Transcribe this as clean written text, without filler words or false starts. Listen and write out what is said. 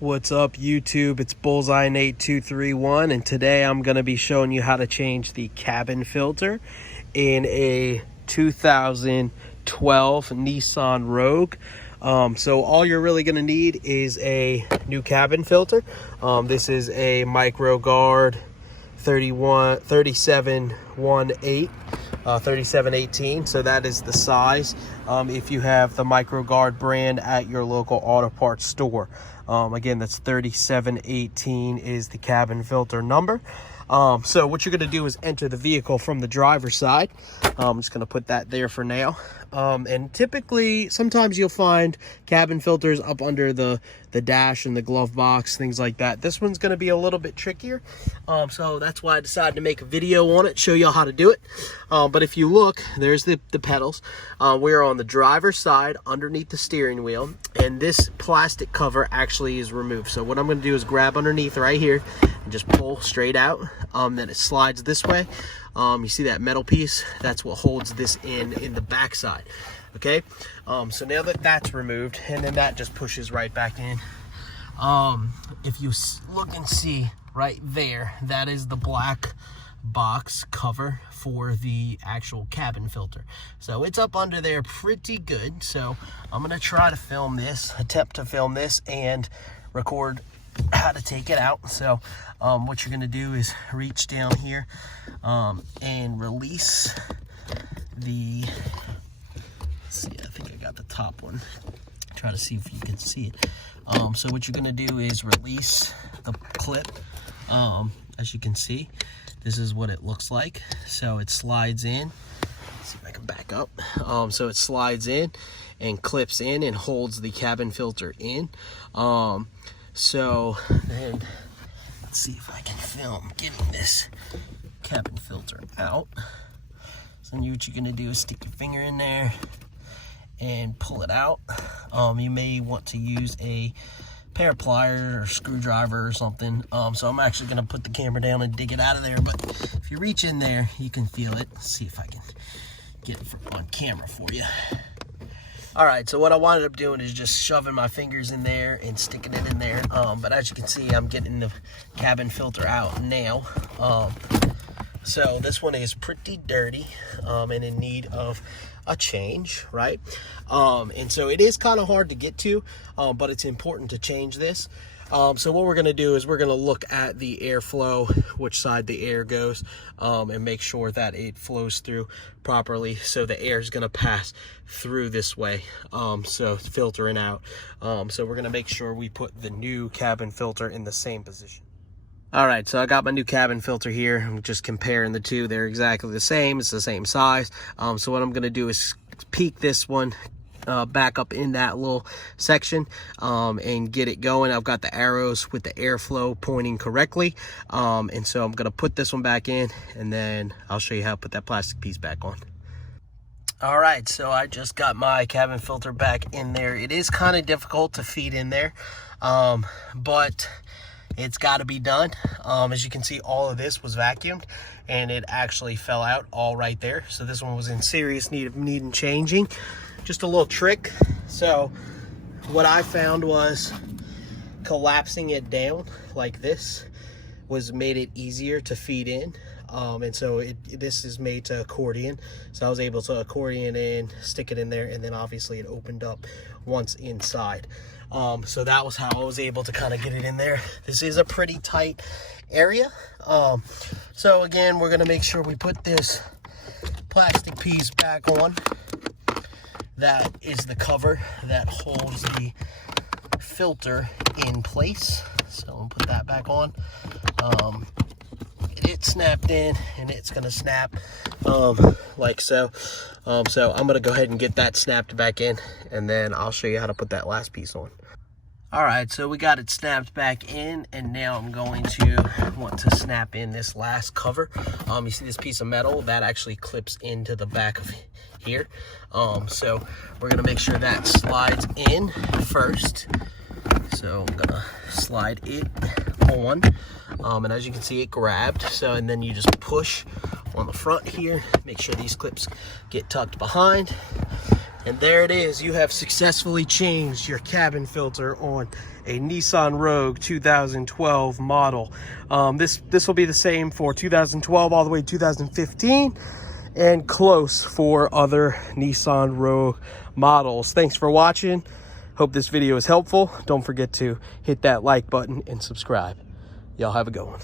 What's up, YouTube? It's Bullseye Nate 231, and today I'm going to be showing you how to change the cabin filter in a 2012 Nissan Rogue. So all you're really going to need is a new cabin filter. This is a Micro Guard 3718, so that is the size if you have the Micro Guard brand at your local auto parts store. Again, that's 3718 is the cabin filter number. So what you're going to do is enter the vehicle from the driver's side. I'm just going to put that there for now. And typically, sometimes you'll find cabin filters up under the dash and the glove box, things like that. This one's going to be a little bit trickier. So that's why I decided to make a video on it, show you how to do it. But if you look, there's the pedals. We're on the driver's side underneath the steering wheel, and this plastic cover actually is removed. So what I'm going to do is grab underneath right here and just pull straight out. Then it slides this way. You see that metal piece? That's what holds this in the back side. Okay, so now that that's removed, and then that just pushes right back in. If you look and see right there, that is the black box cover for the actual cabin filter. So it's up under there pretty good. So I'm gonna try to attempt to film this and record how to take it out. So what you're gonna do is reach down here and release the, let's see, I think I got the top one. Try to see if you can see it. So what you're gonna do is release the clip. As you can see, this is what it looks like. So it slides in. Let's see if I can back up. So it slides in and clips in and holds the cabin filter in. So then let's see if I can film getting this cabin filter out. So what you're gonna do is stick your finger in there and pull it out. You may want to use a pair of pliers or screwdriver or something. So I'm actually gonna put the camera down and dig it out of there, but if you reach in there, you can feel it. Let's see if I can get it on camera for you. All right, so what I wound up doing is just shoving my fingers in there and sticking it in there. But as you can see, I'm getting the cabin filter out now. So this one is pretty dirty and in need of a change, right? And so it is kind of hard to get to, but it's important to change this. So what we're going to do is we're going to look at the airflow, which side the air goes, and make sure that it flows through properly. So the air is going to pass through this way, so filtering out. So we're going to make sure we put the new cabin filter in the same position. All right, so I got my new cabin filter here. I'm just comparing the two. They're exactly the same. It's the same size. So what I'm going to do is peek this one back up in that little section and get it going. I've got the arrows with the airflow pointing correctly. And so I'm going to put this one back in, and then I'll show you how to put that plastic piece back on. All right, so I just got my cabin filter back in there. It is kind of difficult to feed in there, but it's got to be done. As you can see, all of this was vacuumed and it actually fell out all right there. So this one was in serious need of changing. Just a little trick. So what I found was collapsing it down like this made it easier to feed in. And so this is made to accordion. So I was able to accordion in, stick it in there, and then obviously it opened up once inside. So that was how I was able to kind of get it in there. This is a pretty tight area. So again, we're gonna make sure we put this plastic piece back on. That is the cover that holds the filter in place. So I'll put that back on. It snapped in, and it's gonna snap like so. So I'm gonna go ahead and get that snapped back in, and then I'll show you how to put that last piece on. All right, so we got it snapped back in, and now I'm going to want to snap in this last cover. You see this piece of metal that actually clips into the back of here. So we're gonna make sure that slides in first. So I'm gonna slide it on, and as you can see, it grabbed. So, and then you just push on the front here, make sure these clips get tucked behind, And there it is. You have successfully changed your cabin filter on a Nissan Rogue 2012 model. This will be the same for 2012 all the way to 2015, and close for other Nissan Rogue models. Thanks for watching. Hope this video is helpful. Don't forget to hit that like button and subscribe. Y'all have a good one.